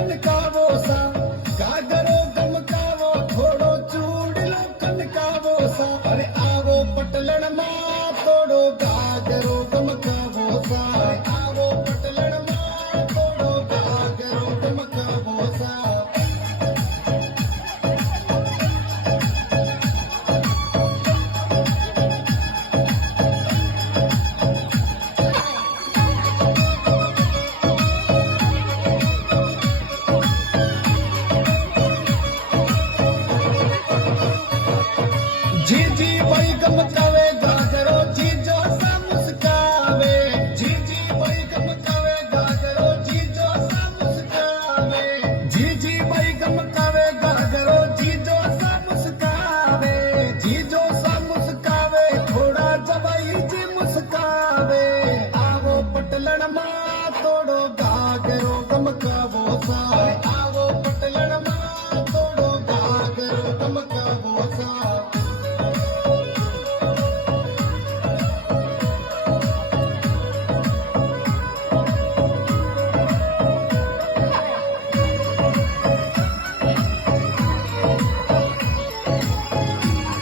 कनकावो सा गागरो गमकावो थोड़ो चूड़लो कनकावो सा अरे आवो पटलण मां थोड़ो गागरो गमकावो सा आवो पटलण मां थोड़ो गागरो गमकावो सा जीजी भाई गमकावे गागरो जीजो सा मुस्कावे जीजी भाई गमकावे गागरो जीजो सा मुस्कावे जीजी भाई गमकावे गागरो जीजो सा मुस्कावे जीजो सा मुस्कावे थोड़ा जवाई जी मुस्कावे आवो पटलण मां थोड़ो गागरो गमकावो सा आवो पटलण मां थोड़ो गागरो गमकावो सा